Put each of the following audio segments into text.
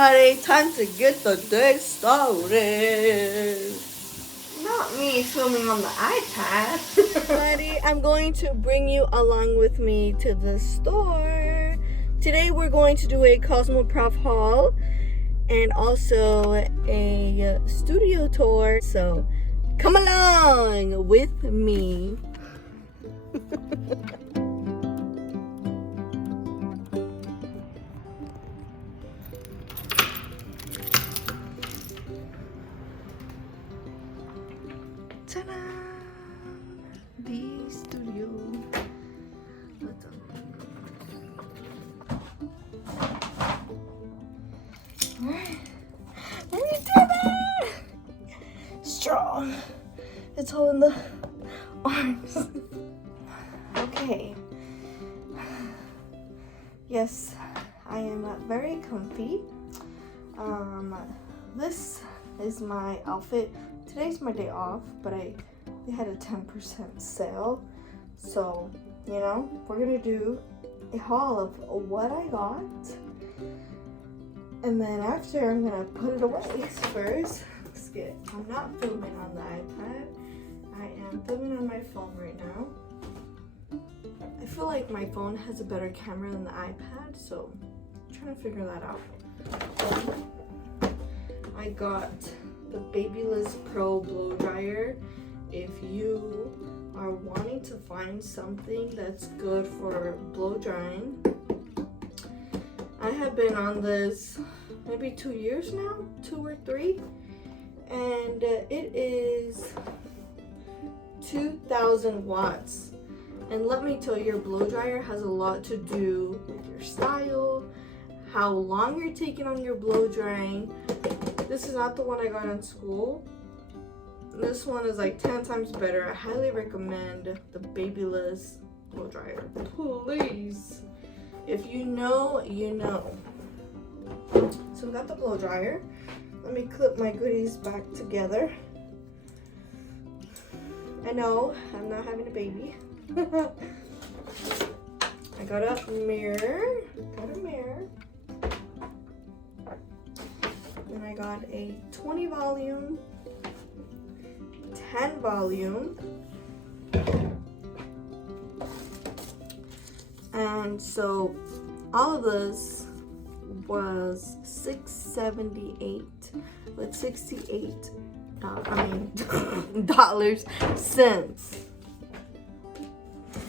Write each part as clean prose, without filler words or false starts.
everybody, time to get the day started. Not me filming on the iPad. Everybody, I'm going to bring you along with me to the store. Today we're going to do a Cosmo Prof haul and also a studio tour. So come along with me. Ta-da! The studio. Alright. We did it! Strong. It's all in the arms. Okay. Yes, I am very comfy. This is my outfit. Today's my day off, but they had a 10% sale. So, you know, we're gonna do a haul of what I got. And then after, I'm gonna put it away. First, I'm not filming on the iPad. I am filming on my phone right now. I feel like my phone has a better camera than the iPad, so I'm trying to figure that out. I got the Babyliss Pro blow dryer. If you are wanting to find something that's good for blow drying, I have been on this maybe 2 years now, 2 or 3, and it is 2,000 watts. And let me tell you, your blow dryer has a lot to do with your style, how long you're taking on your blow drying. This is not the one I got in school. This one is like 10 times better. I highly recommend the Babyliss blow dryer. Please. If you know, you know. So we got the blow dryer. Let me clip my goodies back together. I know, I'm not having a baby. I got a mirror. Then I got a 20 volume, 10 volume. And so all of this was $678 with 68 dollars cents.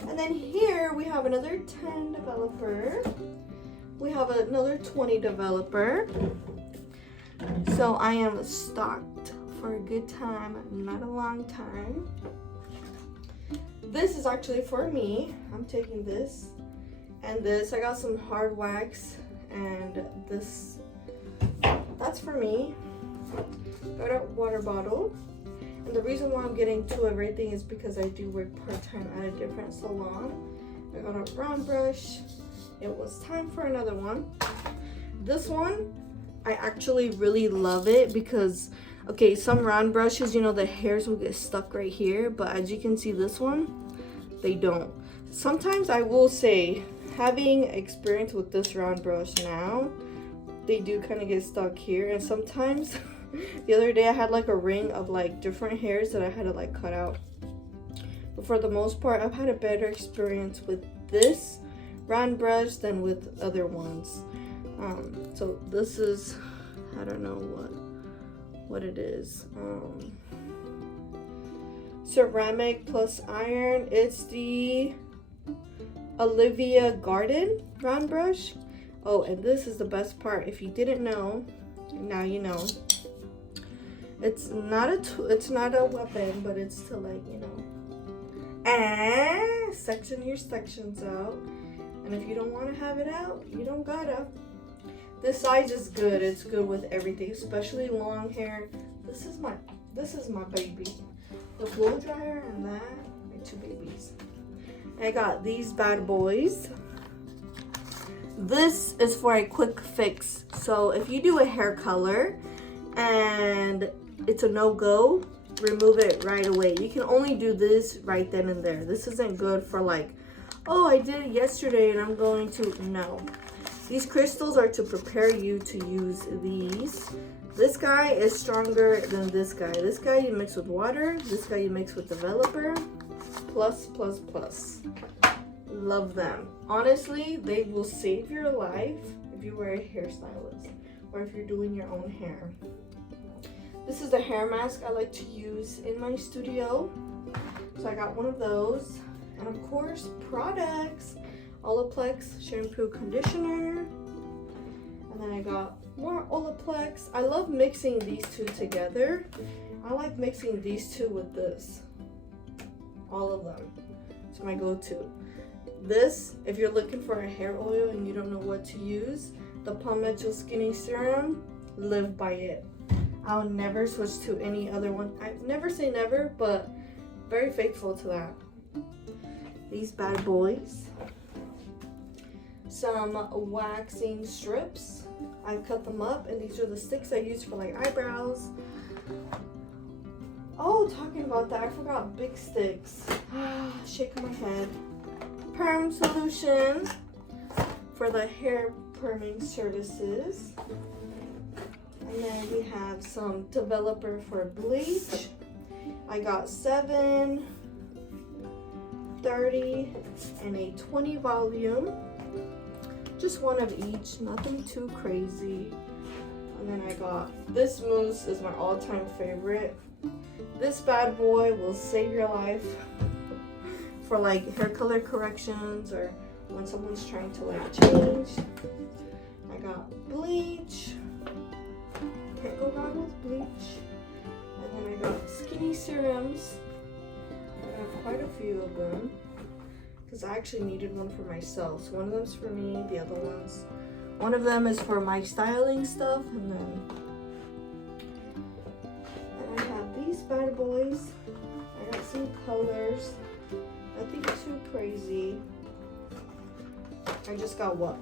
And then here we have another 10 developer. We have another 20 developer. So I am stocked for a good time, not a long time. This is actually for me. I'm taking this and this. I got some hard wax and this, that's for me. Got a water bottle. And the reason why I'm getting 2 of everything is because I do work part-time at a different salon. I got a round brush. It was time for another one. This one, I actually really love it because, okay, some round brushes, you know, the hairs will get stuck right here, but as you can see, this one, they don't. Sometimes I will say, having experience with this round brush now, they do kind of get stuck here, and sometimes the other day I had like a ring of like different hairs that I had to like cut out. But for the most part, I've had a better experience with this round brush than with other ones. So this is, I don't know what it is. Ceramic plus iron. It's the Olivia Garden round brush. Oh, and this is the best part. If you didn't know, now you know. It's not a weapon, but it's to, like, you know, section your sections out. And if you don't want to have it out, you don't gotta. This size is good. It's good with everything, especially long hair. This is my baby. The blow dryer and that, my 2 babies. I got these bad boys. This is for a quick fix. So if you do a hair color and it's a no-go, remove it right away. You can only do this right then and there. This isn't good for like, oh, I did it yesterday and I'm going to, no. These crystals are to prepare you to use these. This guy is stronger than this guy. This guy you mix with water. This guy you mix with developer. Plus, plus, plus. Love them. Honestly, they will save your life if you were a hairstylist or if you're doing your own hair. This is the hair mask I like to use in my studio. So I got one of those. And of course, products. Olaplex shampoo conditioner. And then I got more Olaplex. I love mixing these two together. I like mixing these two with this. All of them. It's my go-to. This, if you're looking for a hair oil and you don't know what to use, the Palmetto Skinny Serum, live by it. I'll never switch to any other one. I never say never, but very faithful to that. These bad boys. Some waxing strips. I cut them up, and these are the sticks I use for like eyebrows. Oh, talking about that, I forgot big sticks. Shaking my head. Perm solution for the hair perming services. And then we have some developer for bleach. I got 7, 30, and a 20 volume. Just one of each, nothing too crazy. And then I got this mousse, is my all-time favorite. This bad boy will save your life for like hair color corrections or when someone's trying to like change. I got bleach. Can't go wrong with bleach. And then I got skinny serums. I got quite a few of them because I actually needed one for myself. So one of them's for me, the other one of them is for my styling stuff, and then I have these bad boys. I got some colors. Nothing too crazy. I just got what?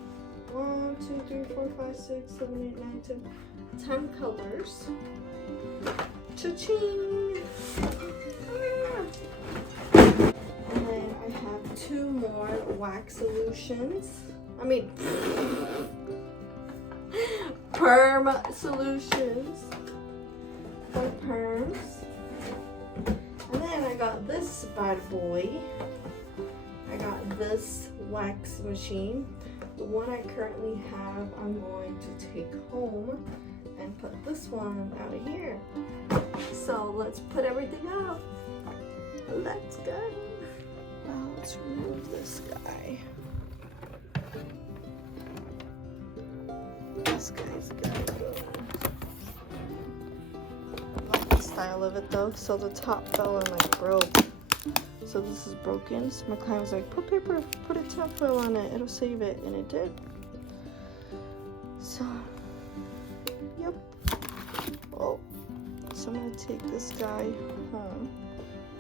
1, 2, 3, 4, 5, 6, 7, 8, 9, 10 colors. Cha-ching! And then I have 2 more wax solutions. I mean, perm solutions for perms. And then I got this bad boy. I got this wax machine. The one I currently have, I'm going to take home and put this one out of here. So let's put everything up. Let's go. Well, let's remove this guy. This guy's gotta go. I like the style of it though. So the top fell and like broke. So this is broken. So my client was like, put a tinfoil on it, it'll save it, and it did. So, yep. Oh, so I'm gonna take this guy home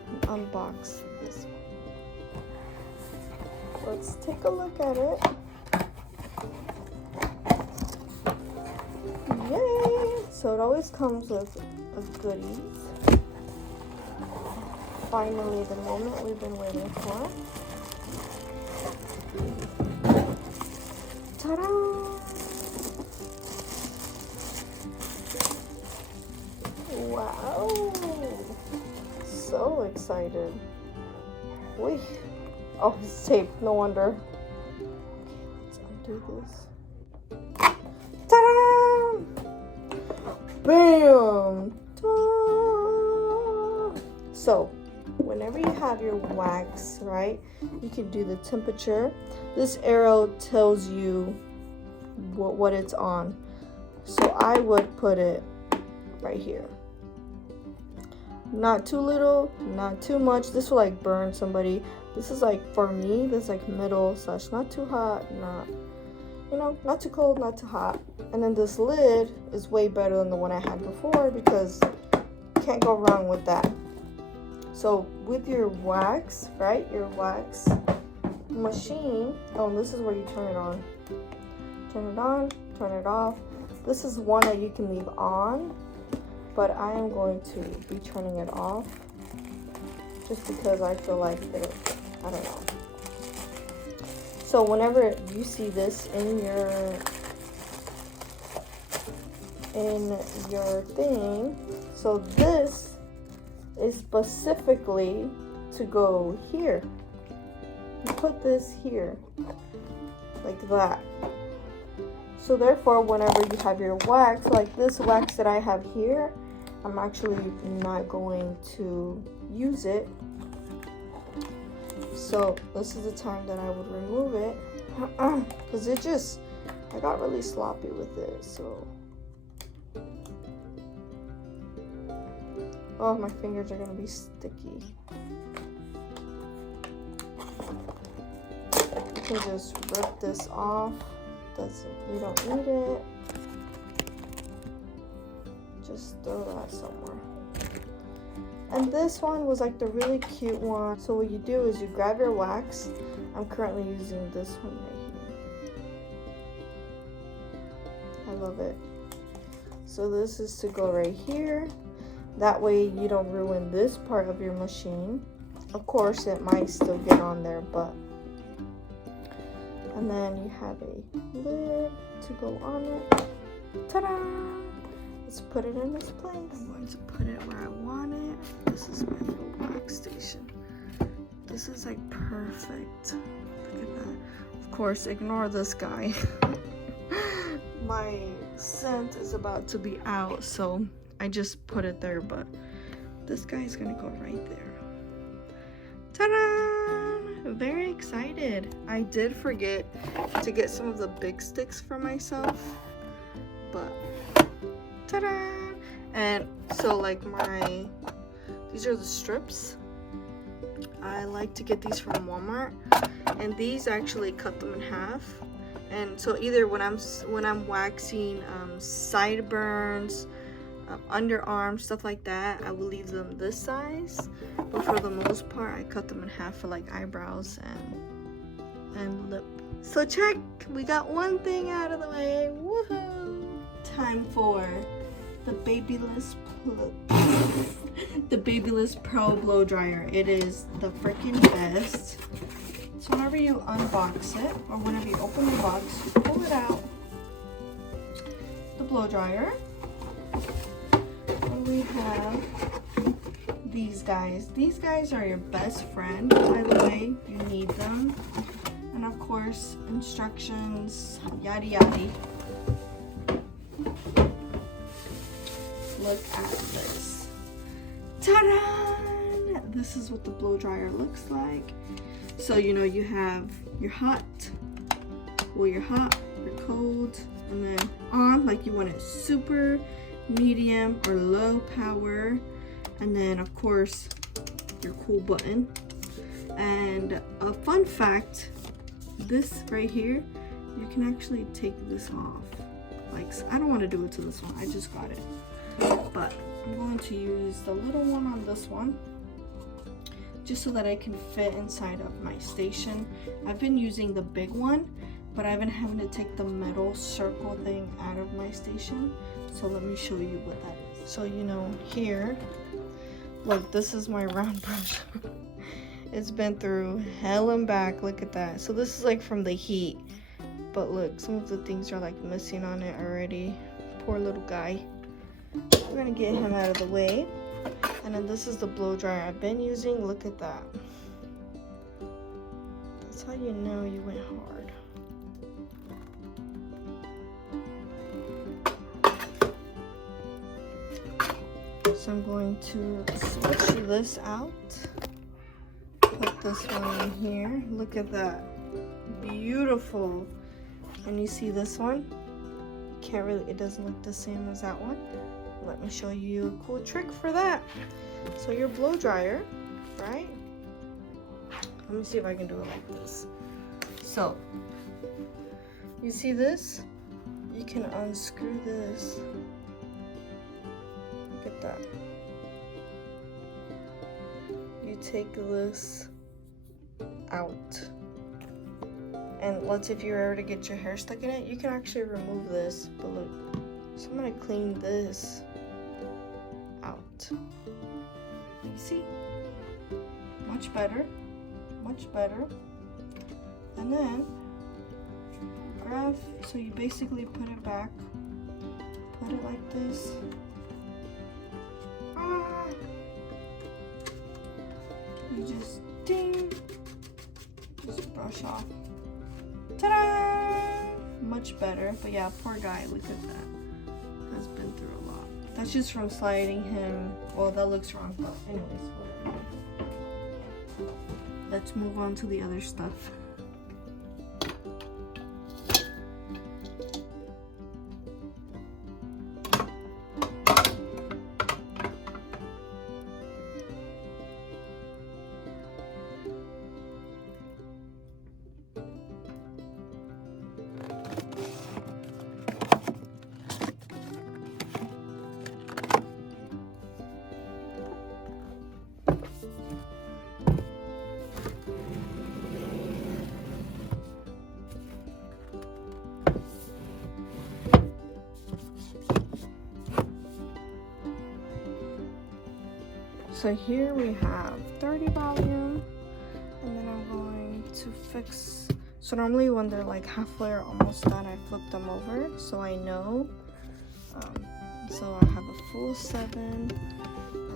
and unbox this one. Let's take a look at it. Yay! So it always comes with goodies. Finally, the moment we've been waiting for. Ta-da! Wow! So excited. Wait. Oh, it's tape. No wonder. Okay, let's undo this. Ta-da! Bam! Ta-da! So, whenever you have your wax, right, you can do the temperature. This arrow tells you what it's on. So I would put it right here. Not too little, not too much. This will like burn somebody. This is like, for me, this is like middle / not too hot, not, you know, not too cold, not too hot. And then this lid is way better than the one I had before because you can't go wrong with that. So with your wax, right, your wax machine, oh, this is where you turn it on. Turn it on, turn it off. This is one that you can leave on, but I am going to be turning it off just because I feel like it, I don't know. So whenever you see this in your thing, so this is specifically to go here. You put this here like that. So therefore, whenever you have your wax, like this wax that I have here, I'm actually not going to use it. So this is the time that I would remove it, because I got really sloppy with it. So, oh, my fingers are gonna be sticky. You can just rip this off. We don't need it. Just throw that somewhere. And this one was like the really cute one. So what you do is you grab your wax. I'm currently using this one right here. I love it. So this is to go right here. That way you don't ruin this part of your machine. Of course it might still get on there, but. And then you have a lid to go on it. Ta-da! Let's put it in this place. I'm going to put it where I want it. This is my little wax station. This is like perfect. Look at that. Of course, ignore this guy. My scent is about to be out, so I just put it there, but this guy is gonna go right there. Ta-da! Very excited. I did forget to get some of the big sticks for myself, but ta-da! And so like these are the strips. I like to get these from Walmart, and these actually cut them in half. And so either when I'm waxing sideburns, underarms, stuff like that, I will leave them this size. But for the most part, I cut them in half for like eyebrows and lip. So check, we got one thing out of the way. Woohoo! Time for the Babyliss Pro blow dryer. It is the freaking best. So whenever you unbox it, or whenever you open the box, you pull it out. The blow dryer. And we have these guys. These guys are your best friend, by the way. You need them. And of course, instructions, yada yada. Look at this. Ta-da! This is what the blow dryer looks like. So you have your hot, your cold, and then on, like you want it super, medium, or low power. And then of course your cool button. And a fun fact, this right here, you can actually take this off. Like, I don't want to do it to this one, I just got it, but I'm going to use the little one on this one, just so that I can fit inside of my station. I've been using the big one, but I've been having to take the metal circle thing out of my station. So let me show you what that is. So here, look, this is my round brush. It's been through hell and back. Look at that. So this is like from the heat, but look, some of the things are like missing on it already. Poor little guy. We're gonna get him out of the way. And then this is the blow dryer I've been using. Look at that. That's how you know you went hard. So I'm going to switch this out. Put this one in here. Look at that. Beautiful. And you see this one? It doesn't look the same as that one. Let me show you a cool trick for that. So your blow dryer, right? Let me see if I can do it like this. So, you see this? You can unscrew this. Look at that. You take this out. And let's say if you were ever to get your hair stuck in it, you can actually remove this. But look, so I'm gonna clean this out. You see? Much better. Much better. And then graph. So you basically put it back, put it like this. You just ding, just brush off. Ta-da! Much better. But yeah, poor guy, look at that. Has been through a lot. That's just from sliding him. Well, that looks wrong, but anyways, whatever. Let's move on to the other stuff. So here we have 30 volume, and then I'm going to fix. So normally when they're like halfway or almost done, I flip them over so I know. So I have a full 7, and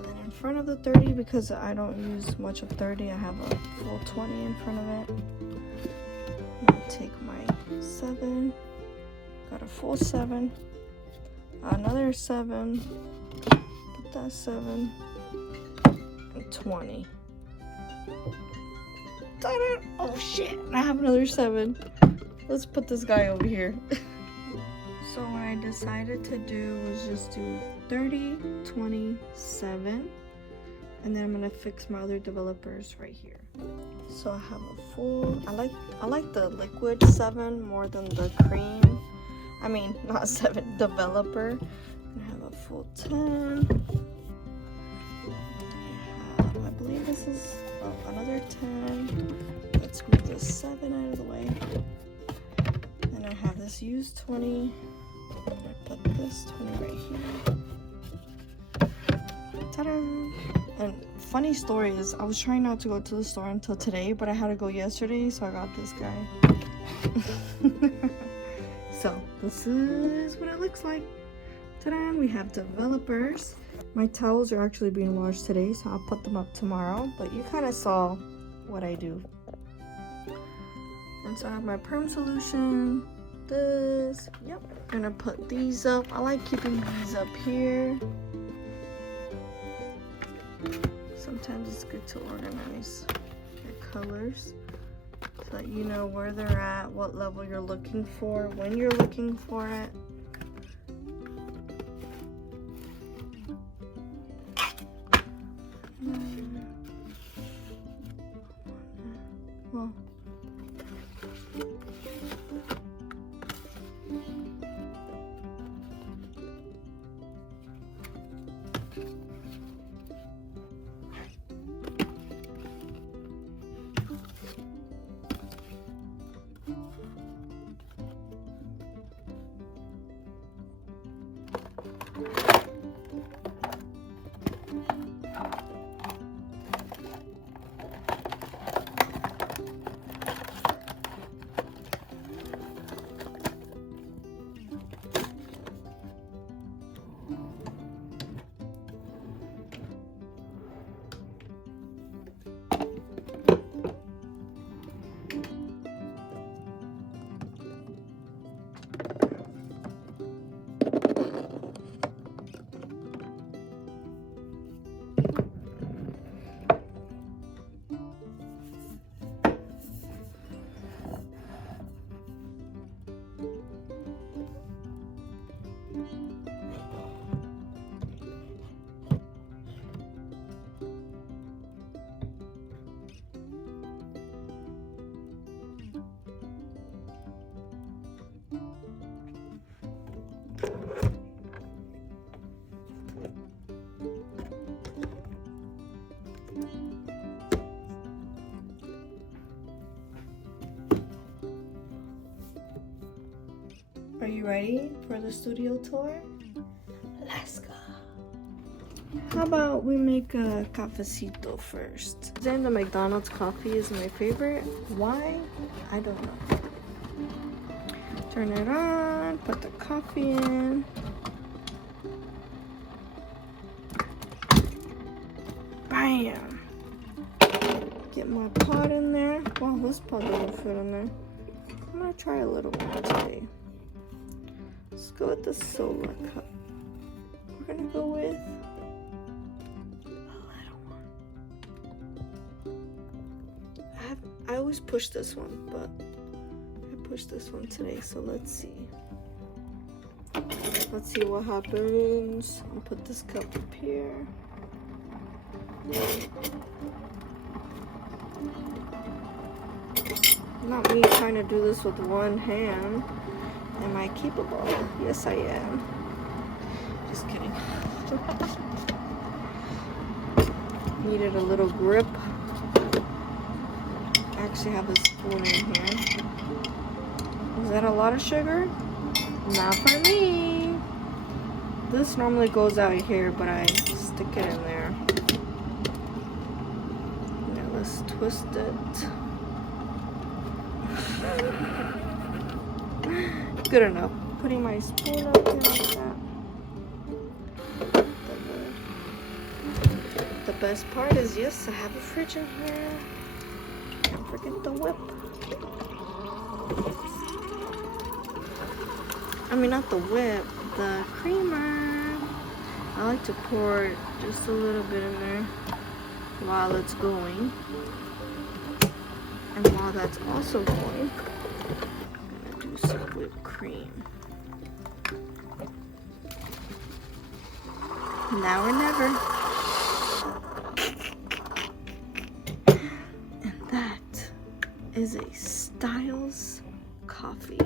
then in front of the 30, because I don't use much of 30, I have a full 20 in front of it. I'm gonna take my 7, got a full 7, another 7, put that 7. 20. Oh shit, I have another 7. Let's put this guy over here. So what I decided to do was just do 30, 20, 7, and then I'm gonna fix my other developers right here. So I have a full, I like the liquid 7 more than the cream. I mean, not 7, developer. And I have a full 10. I believe this is another 10. Let's move this 7 out of the way. And I have this used 20. I'm gonna put this 20 right here. Ta-da! And funny story is, I was trying not to go to the store until today, but I had to go yesterday, so I got this guy. So this is what it looks like. Ta-da! We have developers. My towels are actually being washed today, so I'll put them up tomorrow, but you kind of saw what I do. And so I have my perm solution, this, yep. I'm gonna put these up. I like keeping these up here. Sometimes it's good to organize your colors so that you know where they're at, what level you're looking for, when you're looking for it. Well, are you ready for the studio tour? Let's go. How about we make a cafecito first? Then the McDonald's coffee is my favorite. Why? I don't know. Turn it on, put the coffee in. Bam! Get my pot in there. Wow, this pot doesn't fit in there. I'm gonna try a little one today. Let's go with the soda cup. We're gonna go with a little one. I always push this one, but I pushed this one today, so let's see. Let's see what happens. I'll put this cup up here. Not me trying to do this with one hand. Am I capable? Yes, I am. Just kidding. Needed a little grip. I actually have a spoon in here. Is that a lot of sugar? Not for me. This normally goes out here, but I stick it in there. Now let's twist it. Good enough. Putting my spoon up here like that. The best part is, yes, I have a fridge in here. Can't forget the whip. I mean, not the whip, the creamer. I like to pour just a little bit in there while it's going. And while that's also going, I'm gonna do some whipped cream. Now or never. And that is a STYLIST coffee.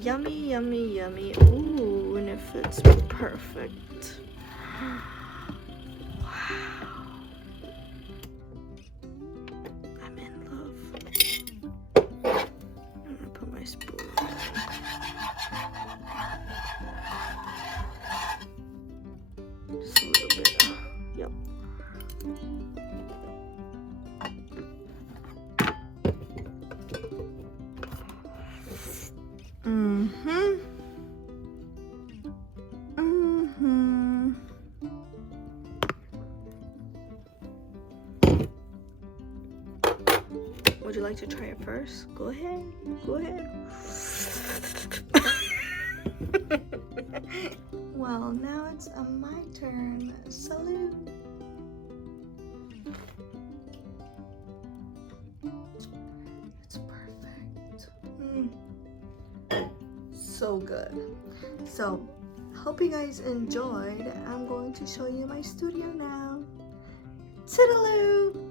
Yummy, yummy, yummy. Ooh, and it fits perfect. Wow. I'm in love. I'm gonna put my spoon in. Just a little bit. Yep. Would you like to try it first? Go ahead. Go ahead. Well, now it's my turn. Salute. It's perfect. So good. So, hope you guys enjoyed. I'm going to show you my studio now. Toodaloo!